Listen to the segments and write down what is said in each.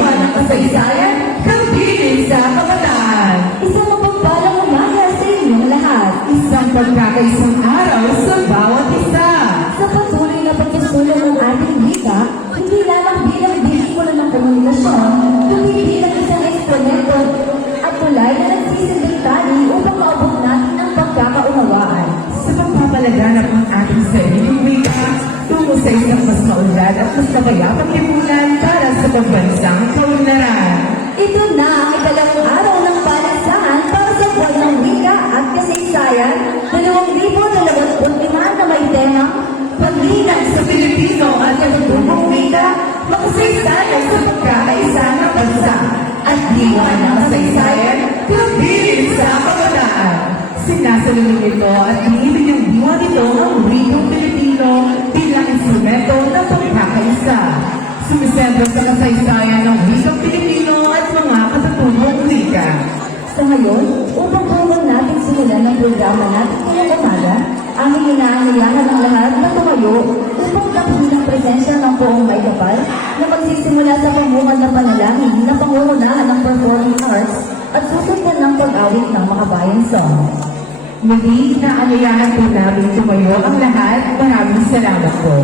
Diwa ng kasaysayan, kampirin sa kabataan. Isang mapagpalang umaga sa inyong lahat. Isang pagkakaisang araw sa bawat isa. Sa patuloy na pagkasulong ng ating wika, hindi lamang bilang disipulo ng komunikasyon, kundi bilang isang eksponento at tulay na nagsisilbing tali upang maabot natin ang pagkakaunawaan. Sa pagpapalaganap ng ating sariling wika, tungo sa isang mas maunlad at mas mapayapang lipunan para sa pagbansang kaunlaran. Ito na ang ikalawang araw ng palansangan para sa buwan ng wika at kasaysayan 2025 na may temang Paglinang Sa Pilipino at katutubong wika, makasaysayan sa pagkakaisa ng bansa at diwa ng kasaysayan, kampirin sa kabataan. Sinasalunod ito at iniibig ng diwa nito ang wikang Pilipino bilang instrumento ng pagkakaisa. Sumisentro sa kasaysayan ng wikang Pilipino at mga katutubong wika. Sa ngayon, upang tulong natin simulan ng programa natin ngayong umaga, aming inaanyayahan ang lahat na tumayo upang tapusin ang presensya ng poong may kapal na magsisimula sa pamumukan na panalangin na pangungunahan ng performing arts at susundan ng pag-awit ng makabayan song. Muli, naanyayahan po namin tumayo ang lahat. Maraming salamat po.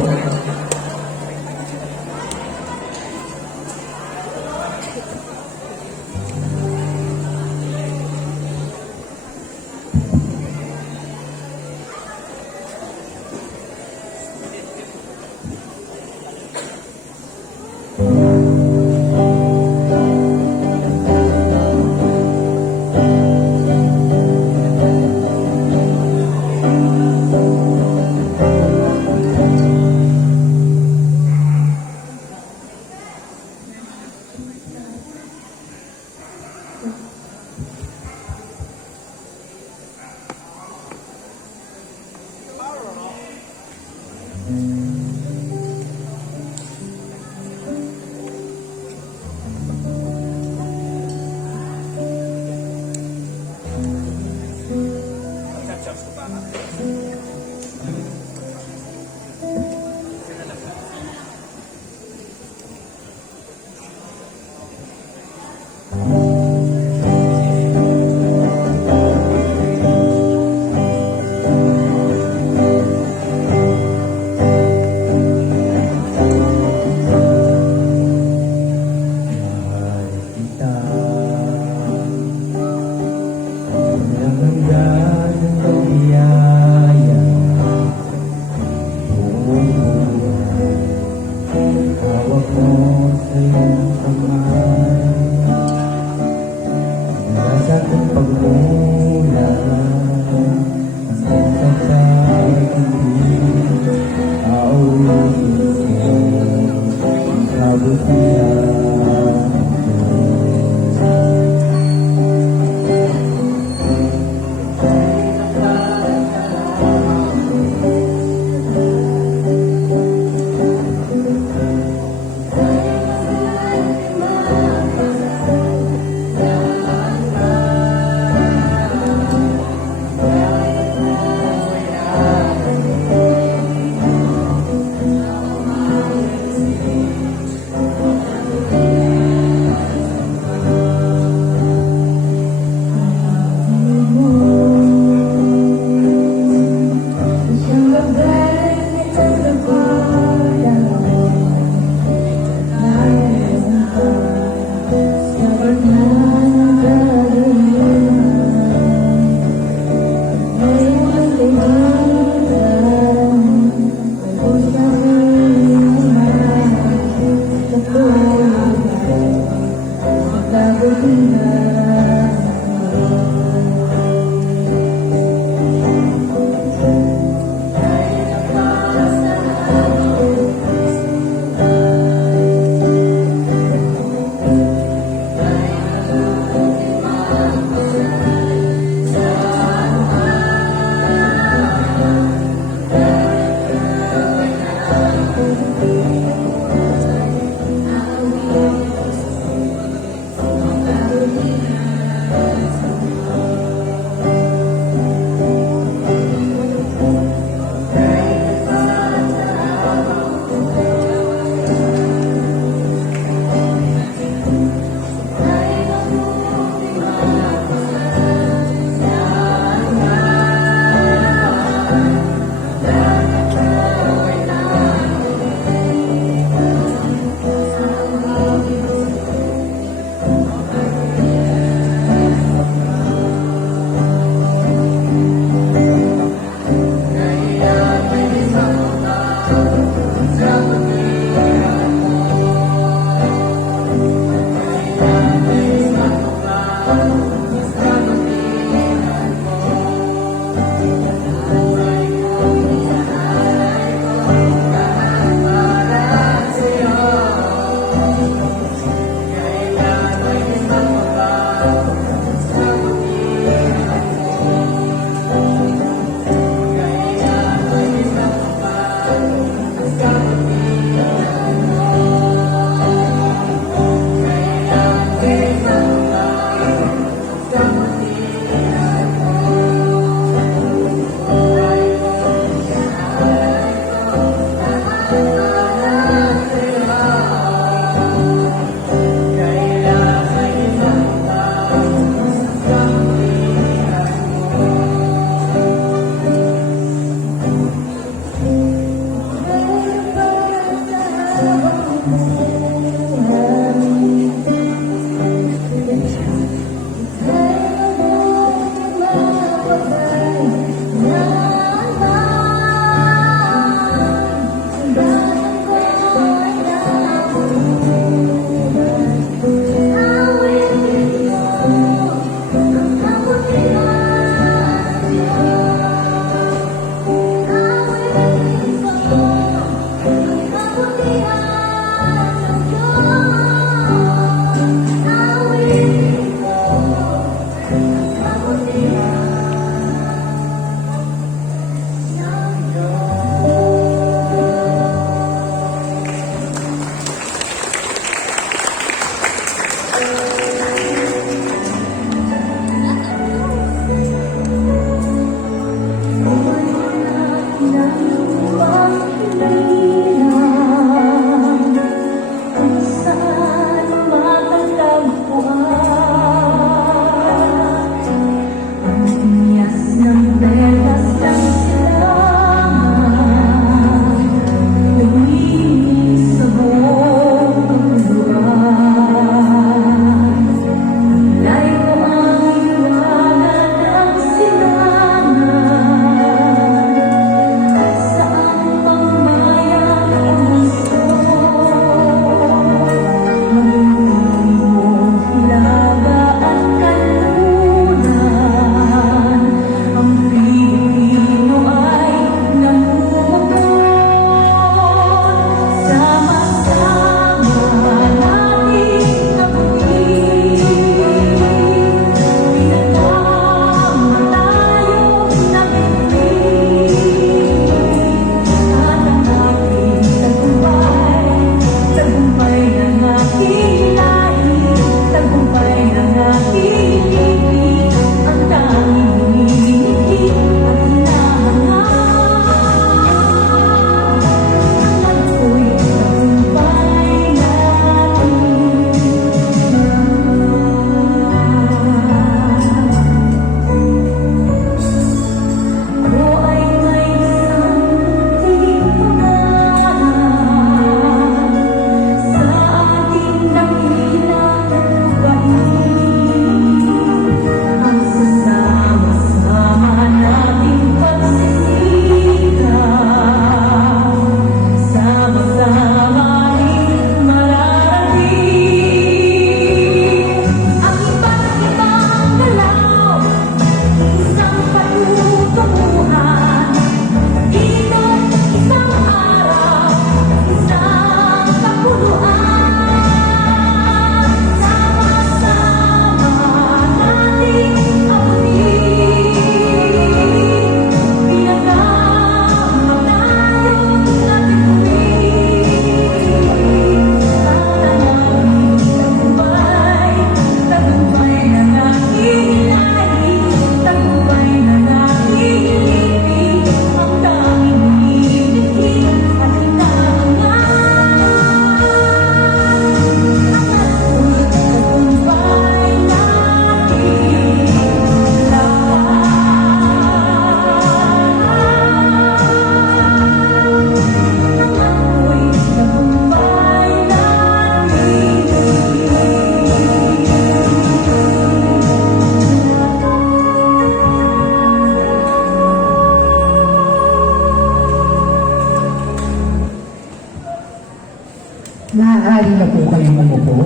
Maaari na po kayong umupo.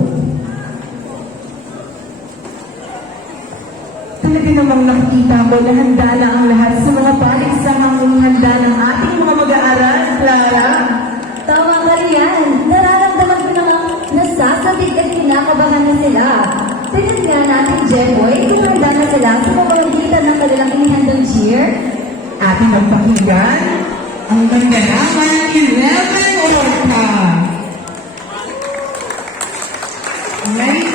Talaga namang nakikita ko na handa na ang lahat sa mga paligsahang handa ng ating mga mag-aaral, Clara. Tama ka rin yan. Nararamdaman ko namang nasasarap masatig at kinakabahan na sila. Tingnan nga natin, Jeboy, kung handa na sila sa pamamagitan ng kanilang inihandang cheer. Ating magpakinggan ang Mandalaman 11 Orca. Alright?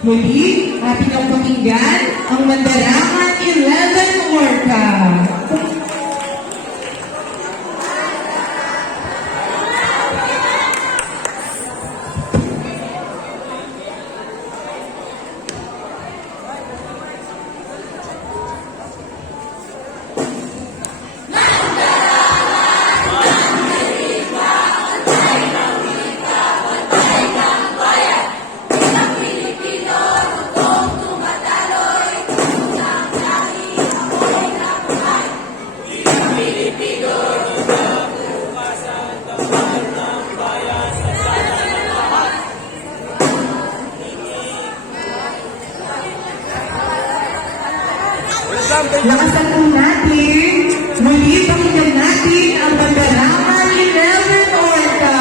Muli, ating magpakinggan ang Mandalaman 11 Orca. Lakasan po natin, muli pakinggan natin ang Mandalaman 11 Orca.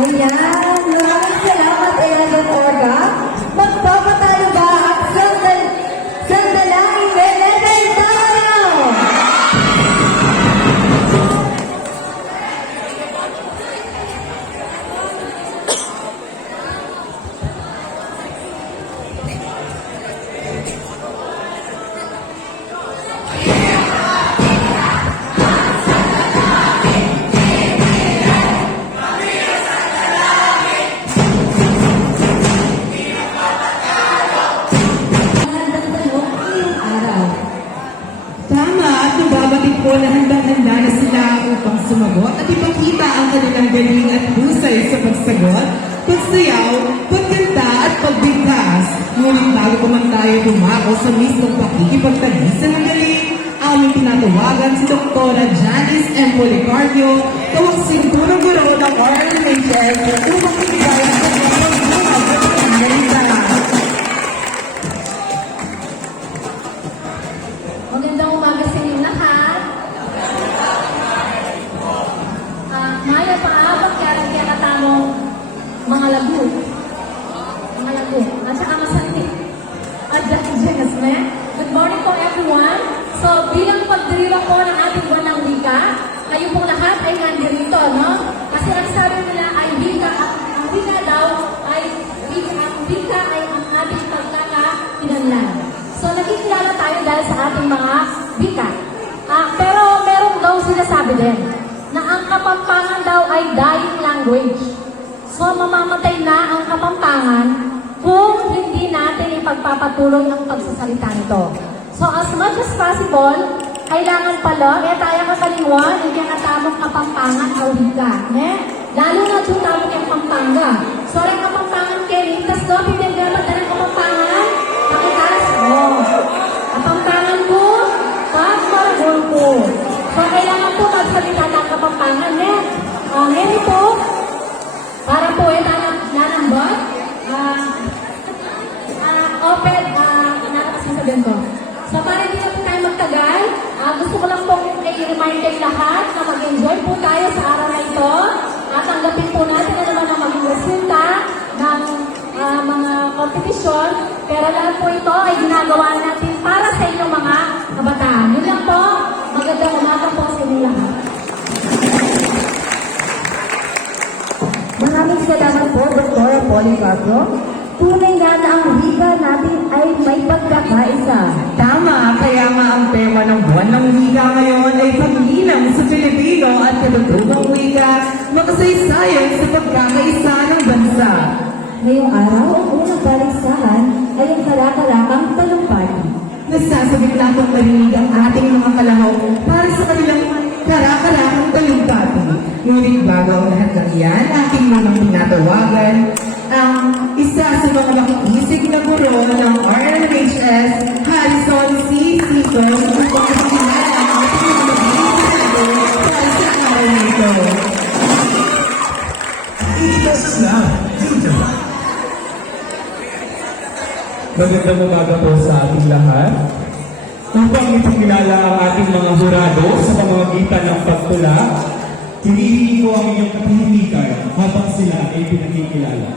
Ayan, maraming salamat, Eleven Orga. Magpapatalo ba ang sandalangin Eleven tayo? Magandang tanong ngayong araw. Tama at nababatid po na handang-handa na sila upang sumagot at ipakita ang kanilang galing at husay sa pagsagot, pagsayaw, pagkanta at pagbigkas. Ngunit bago pa man tayo dumako sa mismong pakikipagtagisa ng galing, aming tinatawagan si Dr. Janice M. Policarpio, kawaksing turong guro ng RLHS upang ibayan sa mga Amerika. Magandang umaga sa inyo lahat. Maya paabot kaya katamong mga lagu. Mga lagu. At saka masanti. At Jenas, good morning po everyone. So bilang pagdiriwa po ng ating buwan ng wika, kayo pong lahat ay nandirito, no? Kasi ang sabi nila ay wika, ang wika daw ay ang wika ay ang ating pagkakakinanlan. So, nakikilala tayo dahil sa ating mga wika. Pero meron daw sinasabi din na ang Kapampangan daw ay dying language. So, mamamatay na ang Kapampangan kung hindi natin ipagpapatuloy ang pagsasalita nito. So, as much as possible, kailangan pala, tayo kakalingwan, hindi ang atamong Kapampangan o wika. Lalo na tutawag yung Pampanga. So, ang Kapampangan Kelly, tas doon, pinagdamat na ng Kapampangan, pakitas mo. Kapampangan ko, pagmaragol ko. So, kailangan po magsalita ng Kapampangan, ngayon po, para po nanambot, open, nakakasasabihin ko. So, para hindi na po tayo magtagal, gusto ko lang pong i-remind kayo lahat na mag-enjoy po tayo sa araw na ito at tanggapin po natin na naman ang maging resulta ng kompetisyon, pero lahat po ito ay ginagawa natin para sa inyong mga kabataan. Yun lang po. Magandang umaga po sa inyo lahat. Maraming salamat po, Dr. Policarpo. Tunay nga na ang wika natin ay may pagkakaisa. Tama, kaya nga ang tema ng buwan ng wika ngayon ay paglinang sa Pilipino at katutubang wika, makasaysayan sa pagkakaisa ng bansa. Ngayong araw, ang unang paligsahan ay ang karakalakang talumpati. Nasasabit na akong marinig ang ating mga kalahaw para sa kanilang karakalakang talumpati. Ngunit bago ang lahat ng iyan, aking munang pinatawagan ang isa sa mga makikisig na guro ng RLHS, Harrison C. Seacon, upang makikilala ang ating mga pinagiging para sa araw nito. Magandang umaga po sa ating lahat. Upang ipakilala ang ating mga hurado sa pamamagitan ng pagtula, hinihingi ko ang inyong katahimikan habang sila ay pinakikilala.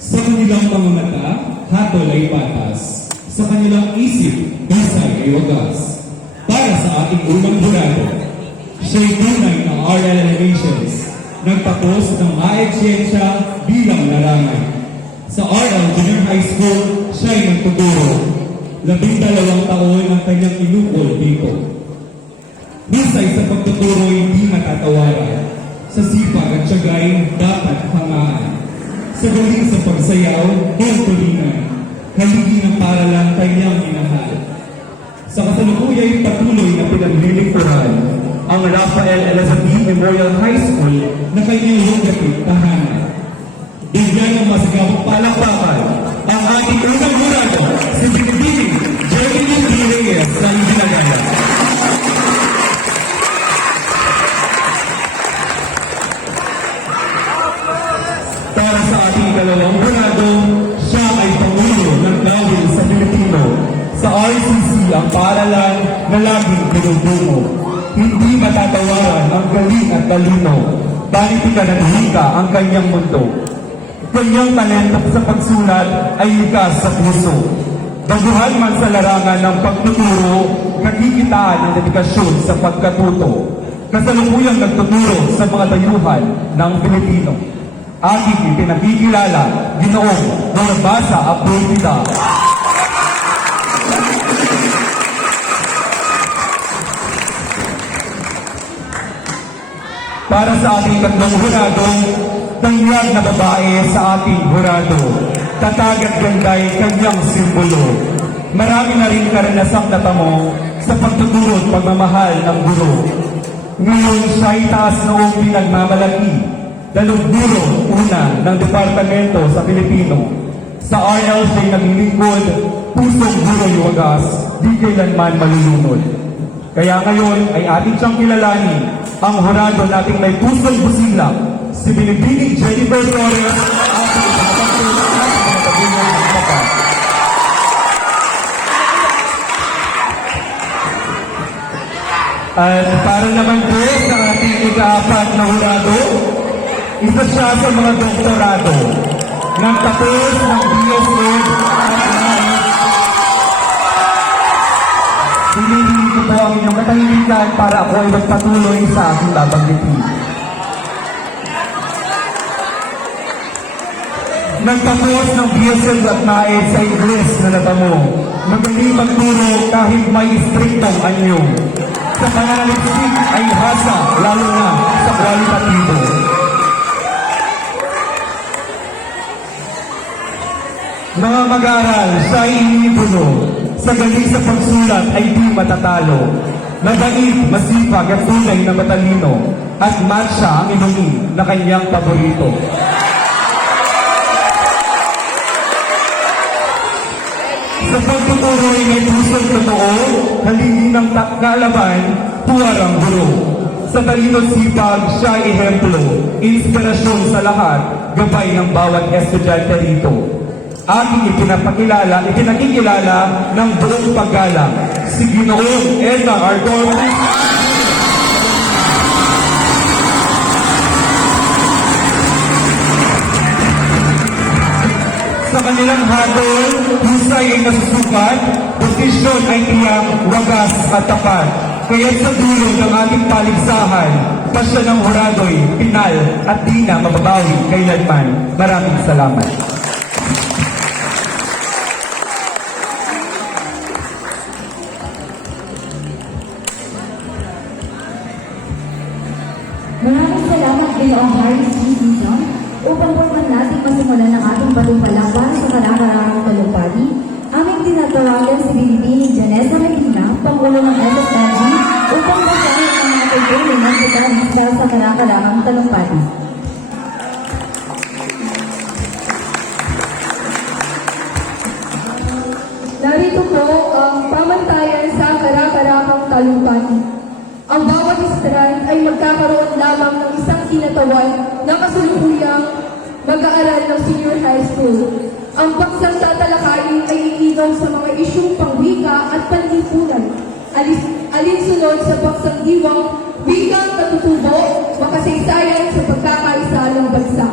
Sa kanilang mga mata, hatol ay patas. Sa kanilang isip, dasay ay wagas. Para sa ating unang hurado, siya'y tunay na RL Elevations, nagtapos ng maegsyensya bilang larangan. Sa RL Junior High School, siya'y nagtuturo. 12 taon ang kanyang inukol dito. Husay sa pagtuturo hindi matatawaran. Sa sipag at tiyagay dapat hangaan. Sa galing sa pagsayaw, tulingan. Haligi ng paralang kanyang minahal. Sa kasalukuya'y patuloy na pinaglilingkuran ang Rafael Elizabeth Memorial High School na kanyang lugatid tahanan. Bigyan ng masigabong palakpakan ang ating unang hurado, si Binibining Jeremy D. Reyes ng Binagaya. Para sa ating ikalawang hurado, siya ay Pangulo ng Gawin sa Pilipino. Sa RCC ang paaralan na laging pinubungo. Hindi matatawaran ang galing at talino. Panitika ng hika ang kanyang mundo. Kanyang talento sa pagsulat ay likas sa puso. Baguhan man sa larangan ng pagtuturo, nakikitaan ang dedikasyon sa pagkatuto. Kasalukuyang nagtuturo sa mga dayuhan ng Pilipino. Aking ipinakikilala, Ginoong Norbasa Apurtida. Para sa ating tatlong hurado, tanyag na babae sa ating hurado. Tatag at ganda'y kanyang simbolo. Marami na rin karanasang natamo sa pagtuturo at pagmamahal ng guro. Ngayon siya'y taas noong pinagmamalaki. Dalugduro una ng departamento sa Pilipino. Sa RL siya'y naglilingkod, pusong guro wagas, di kailanman malulunod. Kaya ngayon ay ating siyang kilalanin ang hurado nating may pusong busilak, si Binibining Jennifer Torres, ating ipapagpapagpapag at pinatagunan ng papa. At para naman po sa ating ika-apat na hurado, isa siya sa mga doktorado ng tapos ng BS-Ed at hinihingi ko po ang inyong katahimikan para ako ay magpatuloy sa aking babanggitin. Nagtapos ng BSL at MAED sa Ingles na natamo. Magaling magturo kahit may istriktong anyo. Sa pananaliksik ay hasa, lalo na sa kwalitatibo. Mga mag-aaral, siya ay iniipuno. Sa galing sa pagsulat ay di matatalo. Mabait, masipag at tunay na matalino. At matcha ang inumin na kanyang paborito. Sa pagtuturo ay may pusong totoo, haligi ng kalaban, tuwarang guro. Sa talino sipag, siya ay ehemplo, inspirasyon sa lahat, gabay ng bawat estudyante rito. Aking ipinakikilala ng buong paggalang, si Ginoong Edna Argorn. kanilang habol, husay ay nasusukat, posisyon ay tiyak, wagas at tapat. Kaya sa dulo ng ating paligsahan, pasya ng hurado'y pinal at di na mababawi kailanman. Maraming salamat. Maraming salamat Ginoong Harry C. Dizon upang pagman natin masimulan ang ating patumpalawan sa karakarang talumpati. Aming tinatawagan si Binibining Janessa Medina, Pangulo ng SSLG, upang basahin ang mga tagulong ng gitarista sa karakarang talumpati. Narito po ang pamantayan sa karakarahang talumpati. Ang bawat strand ay magkakaroon lamang ng isang kinatawan na kasulukuyang mag-aaral ng senior high school. Ang paksang tatalakayin ay iigaw sa mga isyung pangwika at panlipunan. Alinsunod sa paksang diwang wikang katutubo, makasaysayan sa pagkakaisa ng bansa.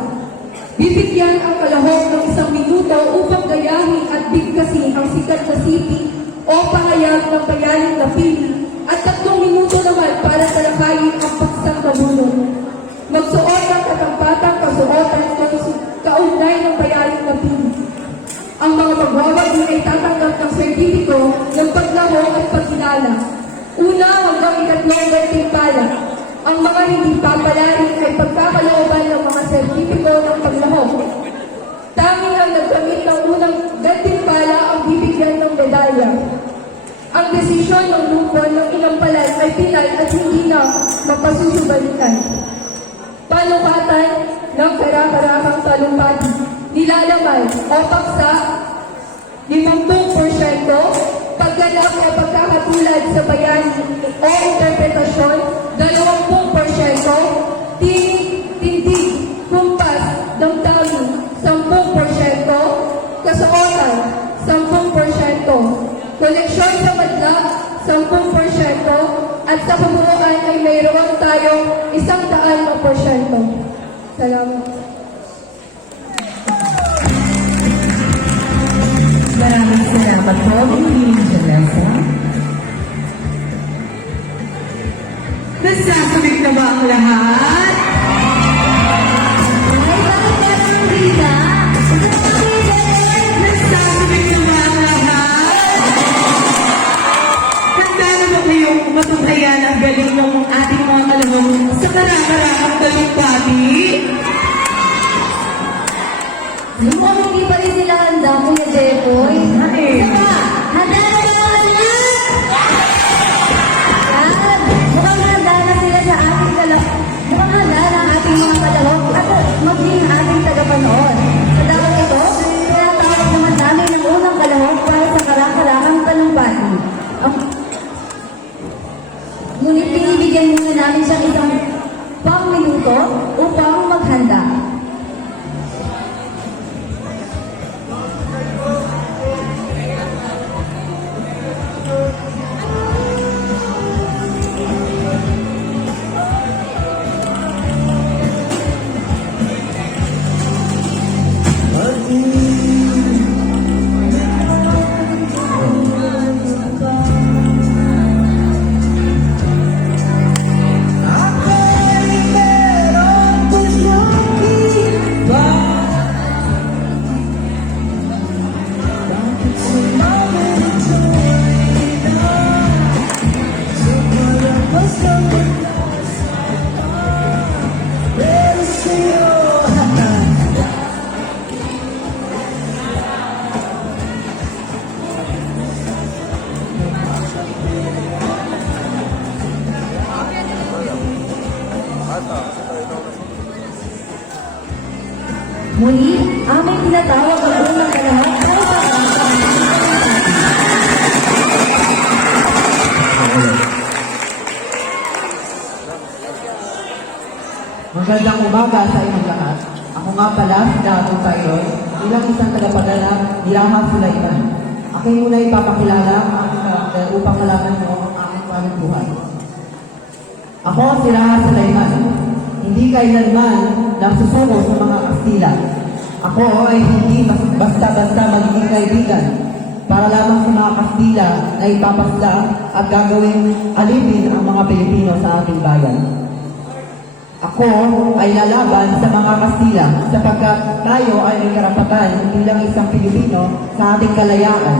Bibigyan ang kalahok ng 1 minuto upang gayahin at bigkasin ang sikat na sipi o pahayag ng bayaning na pili at 3 minuto naman para talakayin ang paksang kabulong. Magsuot ng katampatang kasuotan ng kaugnay ng bayaning na pili. Ang mga magwawagi ay tatanggap ng sertipiko ng paglaho at pagkilala. Una hanggang 3 gantimpala. Ang mga hindi papalarin ay pagkakalooban ng mga sertipiko ng paglaho. Tanging ang nagkamit ng unang gantimpala ang bibigyan ng medalya. Ang desisyon ng lupon ng inampalan ay pinal at hindi na mapasusurbalikan. Panukatan ng karakarahang talumpati, nilalaman o paksa, 50%, pagganap o pagkakatulad sa bayani o interpretasyon, 20%, tindig, kumpas, damdamin, 10%, kasuotan, 10%, koleksyon sa madla, 10%, at sa kabuuan ay mayroon tayong 100%. Salamat. Maraming salamat po, Binibining Janessa. Nasasabik na ba ang lahat? Ay, bakit meron ang bida? Nasasabik na ba ang lahat? Handa na ba kayong matunghayan ang galing ng ating mga kalahok sa karakarahang talumpati? Mukhang hindi pa rin sila handa, Kuya Jepoy. Ay. Isa pa, handa na ba mga sila? Yan. Mukhang handa na sila sa ating mukhang handa na ang ating mga kalahok at maging ating tagapanood. Sa dapat ito, tinatawag naman namin ang unang kalahok para sa karakarahang talumpati. Ngunit pinibigyan muna namin siyang isang pang-minuto upang maghanda. Muli, aming tinatawag ang unang kalahok para sa Magandang umaga sa inyong lahat. Ako nga pala si Dato Tyron, bilang isang tagapagala ni Rama Sulaiman. Aking muna ipapakilala ang aking karakter upang malaman mo ang aking pamumuhay. Ako si Rama Sulaiman, hindi kailanman nagsusuko sa mga Kastila. Ako ay hindi basta-basta magiging kaibigan para lamang sa mga Kastila na ipapasla at gagawing alipin ang mga Pilipino sa ating bayan. Ako ay lalaban sa mga Kastila sapagkat tayo ay may karapatan bilang isang Pilipino sa ating kalayaan,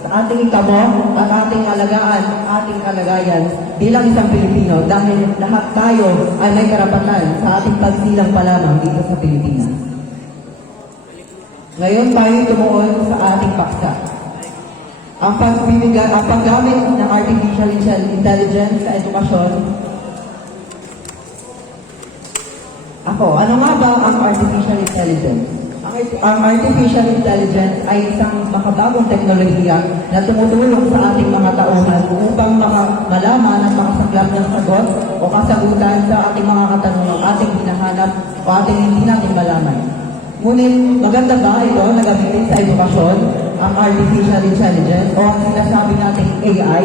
sa ating ikamo at ating alagaan, ating kalagayan bilang isang Pilipino dahil lahat tayo ay may karapatan sa ating pagsilang pa lamang dito sa Pilipinas. Ngayon tayo tumuon sa ating paksa. Ang paggamit ng artificial intelligence sa edukasyon. Ano nga ba ang artificial intelligence? Ang artificial intelligence ay isang makabagong teknolohiya na tumutulong sa ating mga tauhan upang malaman at makasaklap ng sagot o kasagutan sa ating mga katanungan, ating hinahanap o ating hindi natin malaman. Ngunit maganda ba ito na gamitin sa edukasyon, ang artificial intelligence o ang sinasabi nating AI?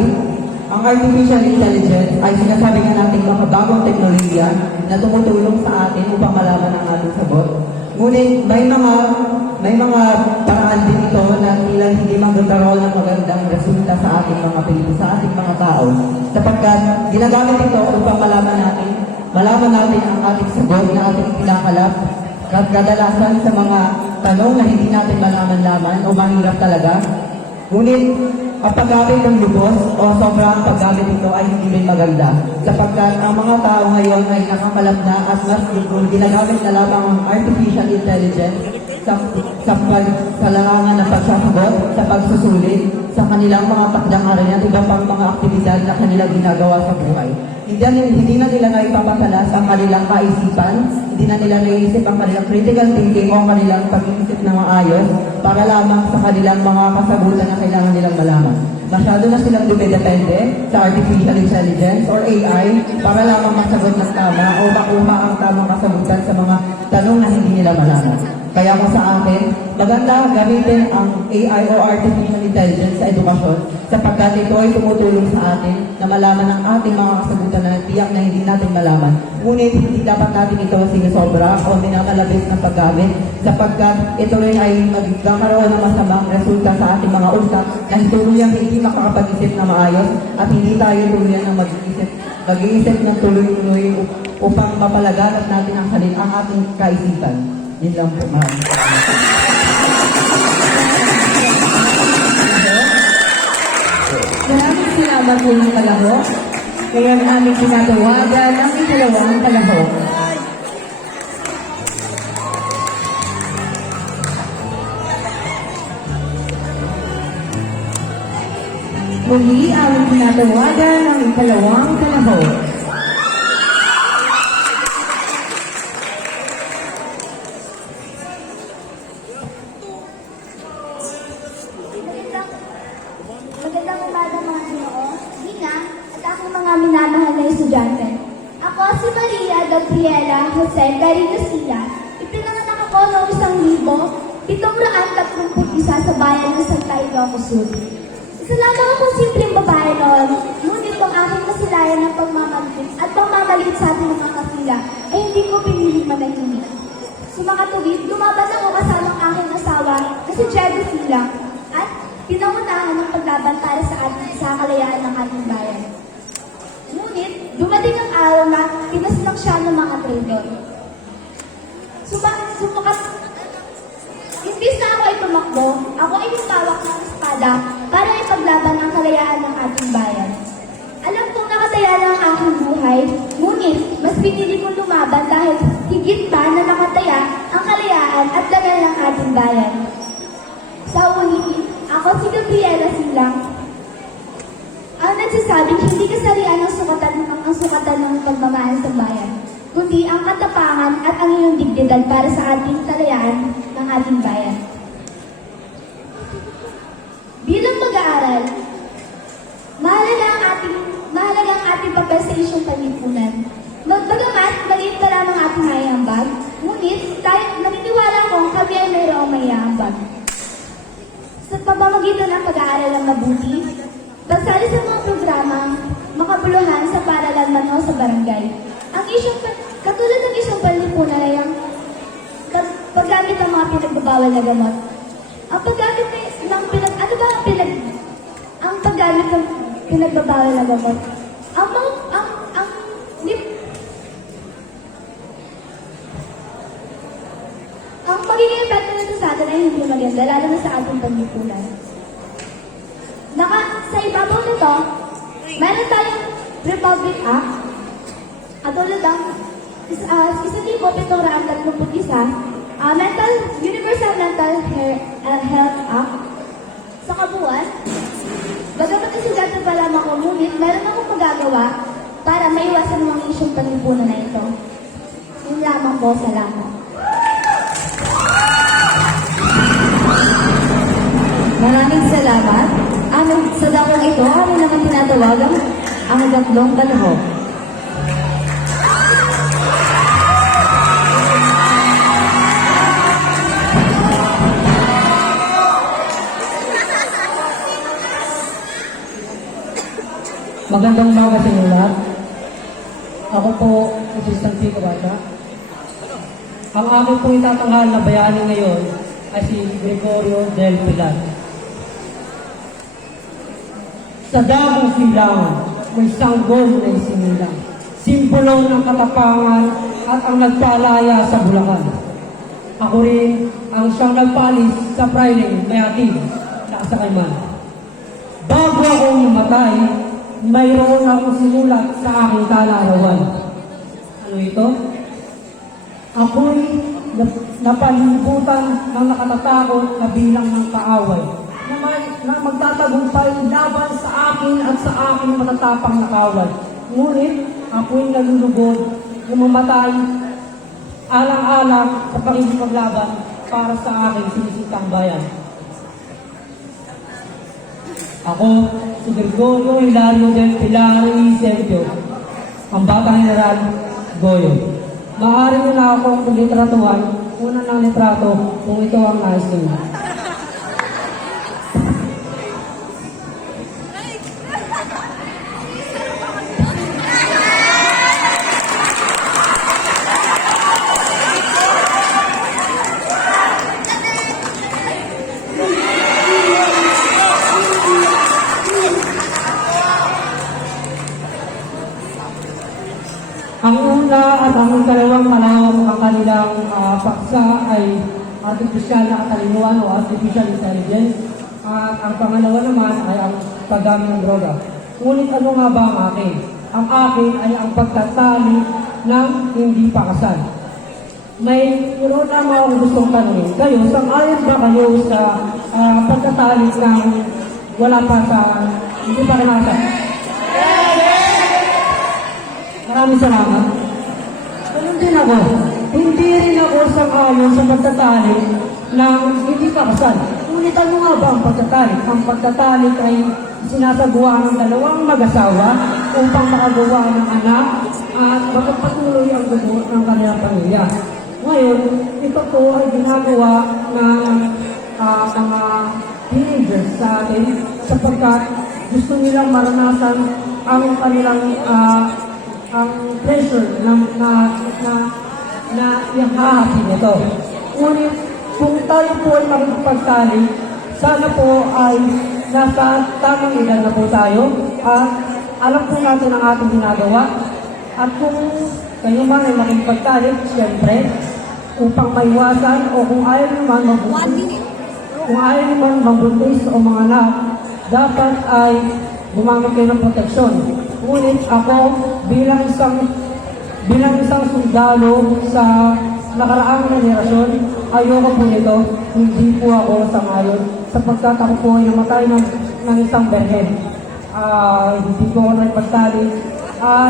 Ang artificial intelligence ay sinasabi nga nating makabagong teknolohiya na tumutulong sa atin upang malaman ang ating sagot. Ngunit may mga paraan din ito na tila hindi magkakaroon ng magandang resulta sa ating mga Pilipino, sa ating mga tao. Sapagkat ginagamit ito upang malaman natin ang ating sagot na ating pinakalap. Kadalasan sa mga tanong na hindi natin malaman-laman o mahirap talaga. Ngunit ang paggamit ng lubos o sobrang paggamit ito ay hindi rin maganda. Sapagkat ang mga tao ngayon ay nakakalap na at mas ginagamit na lamang ang artificial intelligence sa larangan ng pagsasagot, sa pagsusulit, sa kanilang mga takdang-aralan at iba pang mga aktibidad na kanilang ginagawa sa buhay. Hindi na nila naipapatalas ang kanilang kaisipan, hindi na nila naiisip ang kanilang critical thinking o ang kanilang pag-iisip na maayos para lamang sa kanilang mga kasagutan na kailangan nilang malaman. Masyado na silang dumidepende sa artificial intelligence or AI para lamang masagot ng tama o makuha ang tamang kasagutan sa mga tanong na hindi nila malaman. Kaya kung sa akin, maganda gamitin ang AI o artificial intelligence sa edukasyon sapagkat ito ay tumutulong sa atin na malaman ang ating mga kasagutan na tiyak na hindi natin malaman. Ngunit hindi dapat natin ito sinusobra o minamalabis ng paggamit sapagkat ito rin ay magkakaroon ng masamang resulta sa ating mga utak na tuluyang hindi makakapag-isip na maayos at hindi tayo tuluyan ng mag-iisip ng tuloy-tuloy upang mapalaganap natin ang ating kaisipan. Yun lang po, ma'am. Maraming salamat po ng kalahok. Ngayon aming tinatawagan ang ikalawang kalahok. Muli aming tinatawagan ang ikalawang kalahok. Magandang umaga mga Ginoo, Gina, at aking mga minamahal na estudyante. Ako si Maria Gabriela Jose Carino Sila. Ipinanganak ako noong 1731 sa bayan ng Santa Ilocos Sur. Isa lamang akong simpleng babae noon, ngunit ang aking kasilayan ng pagmamaliit sa ating mga Kastila ay hindi ko piniling manahimik. Sa mga tuwid, lumaban ako kasama ang aking asawa na si Diego Sila at pinangunahan ng paglaban para sa kalayaan ng ating bayan. Ngunit, dumating ang araw na tinasnak siya ng mga traidor. Imbis na ako ay tumakbo, ako ay humawak ng espada para ipaglaban ang kalayaan ng ating bayan. Alam kong nakataya na ang aking buhay, ngunit mas pinili kong lumaban dahil higit pa na nakataya ang kalayaan at dagal ng ating bayan. Sa ulitin, ako si Gabriela Silang, ang nagsasabing hindi kasarian ang sukatan ng pagmamahal sa bayan, kundi ang katapangan at ang iyong dignidad para sa ating kalayaan ng ating bayan. Bilang mag-aaral, mahalaga ang ating papel sa isyong panlipunan. Bagamat maliit pa lamang ating maiambag, ngunit naniniwala kong kami ay mayroong maiambag. Sa pamamagitan ng pag-aaral ng mabuti, pagsali sa mga programang makabuluhan sa paaralan man o sa barangay. Katulad ng isyong panlipunan ay ang paggamit ng mga pinagbabawal na gamot. Ang paggamit ng ang paggamit ng pinagbabawal na gamot. Ang magiging epekto nito sa atin ay hindi maganda, lalo na sa ating panlipunan. Sa ibabaw nito, meron tayong Republic Act, at tulad ang 1,731, Universal Mental Health Act. Sa kabuuan, bagamat estudyante pa lamang ko, ngunit meron akong magagawa para maiwasan ang mga isyong panlipunan na ito. Yun lamang po, salamat. Maraming salamat. Sa dakong ito, ano naman tinatawagan ang tatlong kalahok. Magandang umaga sa inyo lahat. Ako po, Assistant P. Kabata. Ang aking pong itatanghal na bayani ngayon ay si Gregorio del Pilar. Sa dagong silangan, may sanggol na isinilang. Simbolo ng katapangan at ang nagpalaya sa Bulacan. Ako rin ang siyang nagpalis sa Friday, Mayatid, nakasakay man. Bago akong mamatay, mayroon akong sinulat sa aking talarawan. Ano ito? Ako'y napalibutan ng nakatatakot na bilang ng kaaway na magtatagumpay laban sa akin at sa aking matatapang na kaway. Ngunit ako'y nalulugod, umamatay, alang-alang sa pakikipaglaban para sa aking sinisitang bayan. Ako, si Gregorio Hilario del Pilar y Sergio, ang Batang General Goyo. Maaari mo na akong litratuhan, una ng litrato kung ito ang nais niyo. Ang una at ang kalawang malawak ang kanilang paksa ay artificial na katalinuhan o artificial intelligence. At ang pangalawa naman ay ang paggamit ng droga. Ngunit ano nga ba ang akin? Ang akin ay ang pagtatali ng hindi pakasal. May meron naman akong gustong tanongin. Kayo, sang-ayon ba kayo sa pagtatali ng wala pa sa hindi pa kinasa? Maraming salamat. Ganun din ako. Hindi rin ako sang-ayon sa pagtatali ng hindi pakasal. Ngunit ano nga ba ang pagtatali? Ang pagtatali ay sinasagawa ng dalawang mag-asawa upang makagawa ng anak at magpapatuloy ang gusto ng kanilang pamilya. Ngayon, ito po ay ginagawa ng mga teenagers sa atin sapagkat gusto nilang maranasan ang kanilang ang pressure na ihahapi nito. Ngunit kung tayo po ay makikipagtali, sana po ay nasa tamang edad na po tayo at alam po natin ang ating ginagawa. At kung kayo man ay makikipagtali, siyempre, upang maiwasan o kung ayaw naman mabuntis o mga anak, dapat ay gumamit kayo ng proteksyon. Ngunit ako bilang isang sundalo sa nakaraang henerasyon, ayoko po nito. Hindi po ako sangayon sapagkat ako po ay namatay ng isang berhen. Hindi ko ako nakipagtali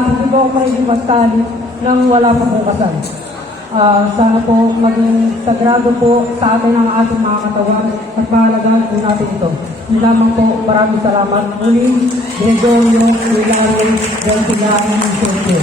hindi ko ako makikipagtali nang wala pa pong kasal. Sana po maging sagrado po sa atin ang ating mga katawan at mahalagaan po natin ito. Hindi lamang po, maraming salamat. Muli, Gregorio Hilario del Pilar y Sergio.